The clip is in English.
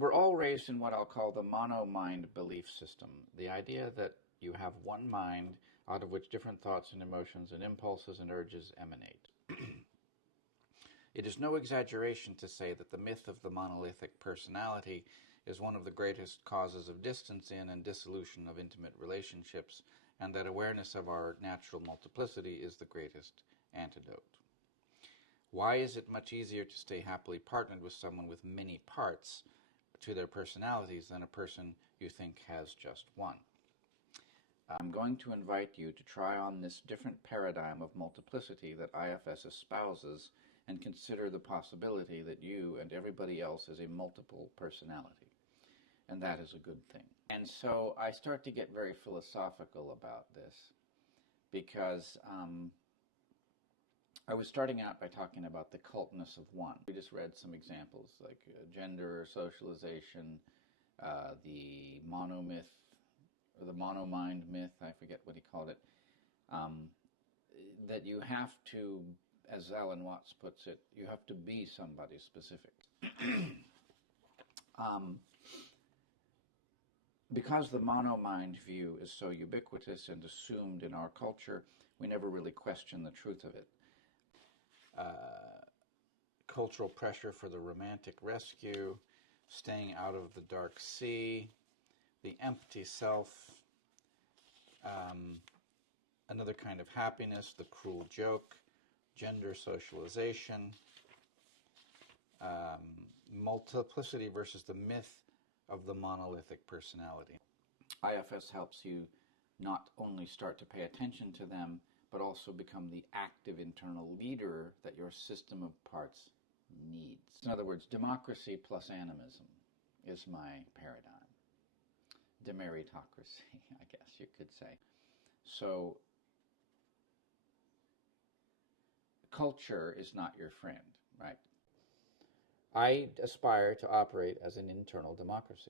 were all raised in what I'll call the mono-mind belief system, the idea that you have one mind out of which different thoughts and emotions and impulses and urges emanate. It is no exaggeration to say that the myth of the monolithic personality is one of the greatest causes of distance in and dissolution of intimate relationships, and that awareness of our natural multiplicity is the greatest antidote. Why is it much easier to stay happily partnered with someone with many parts to their personalities than a person you think has just one? I'm going to invite you to try on this different paradigm of multiplicity that IFS espouses and consider the possibility that you and everybody else is a multiple personality. And that is a good thing. And so I start to get very philosophical about this because I was starting out by talking about the cultness of one. We just read some examples like gender, socialization, the monomyth, or the mono-mind myth, I forget what he called it, that you have to, as Alan Watts puts it, you have to be somebody specific. Because the mono-mind view is so ubiquitous and assumed in our culture, we never really question the truth of it. Cultural pressure for the romantic rescue, staying out of the dark sea, the empty self, another kind of happiness, the cruel joke, gender socialization, multiplicity versus the myth of the monolithic personality. IFS helps you not only start to pay attention to them, but also become the active internal leader that your system of parts needs. In other words, democracy plus animism is my paradigm. Demeritocracy, I guess you could say. So, culture is not your friend, right? I aspire to operate as an internal democracy.